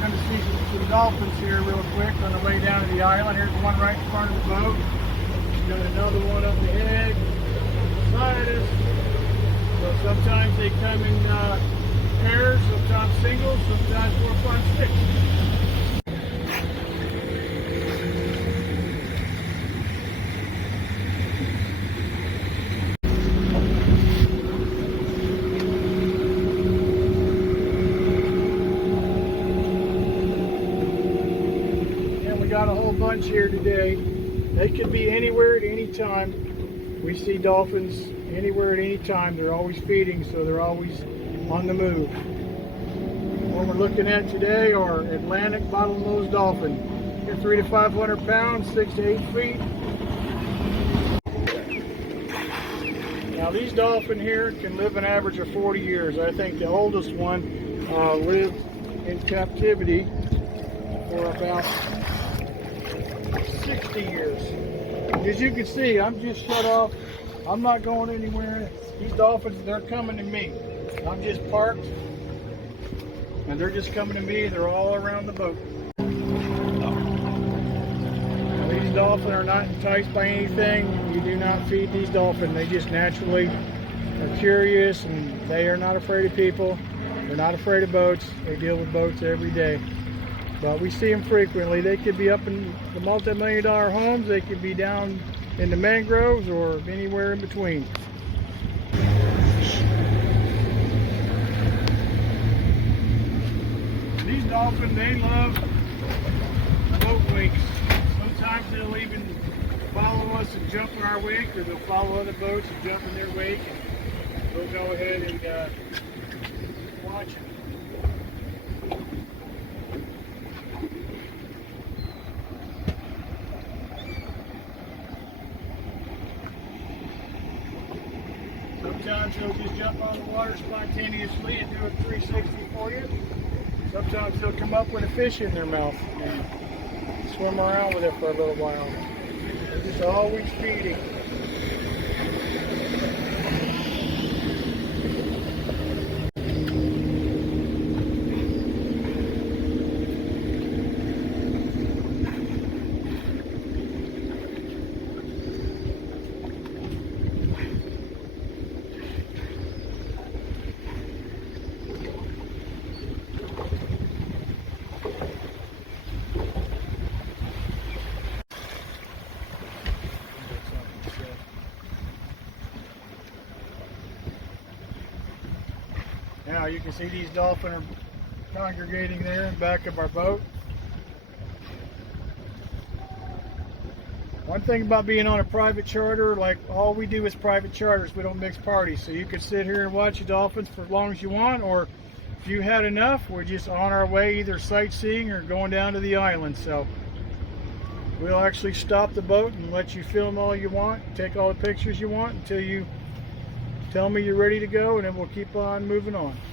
going to see some dolphins here real quick on the way down to the island. Here's one right in front of the boat. Got another one up ahead, beside us. So sometimes they come in pairs, sometimes singles, sometimes 4, 5, 6. Got a whole bunch here today. They could be anywhere at any time. We see dolphins anywhere at any time. They're always feeding, so they're always on the move. What we're looking at today are Atlantic bottlenose dolphin. They're 300 to 500 pounds, 6 to 8 feet. Now these dolphins here can live an average of 40 years. I think the oldest one lived in captivity for about 60 years. As you can see, I'm just shut off. I'm not going anywhere. These dolphins, they're coming to me. I'm just parked, and they're just coming to me. They're all around the boat. Now, these dolphins are not enticed by anything. You do not feed these dolphins. They just naturally are curious, and they are not afraid of people. They're not afraid of boats. They deal with boats every day. But we see them frequently. They could be up in the multi-million-dollar homes. They could be down in the mangroves or anywhere in between. These dolphins, they love boat wakes. Sometimes they'll even follow us and jump in our wake, or they'll follow other boats and jump in their wake. And we'll go ahead and watch them. Sometimes he'll just jump on the water spontaneously and do a 360 for you. Sometimes he'll come up with a fish in their mouth and swim around with it for a little while. They're just always feeding. Now you can see these dolphins are congregating there in the back of our boat. One thing about being on a private charter, like all we do is private charters, we don't mix parties. So you could sit here and watch the dolphins for as long as you want, or if you had enough, we're just on our way either sightseeing or going down to the island. So we'll actually stop the boat and let you film all you want, take all the pictures you want until you tell me you're ready to go, and then we'll keep on moving on.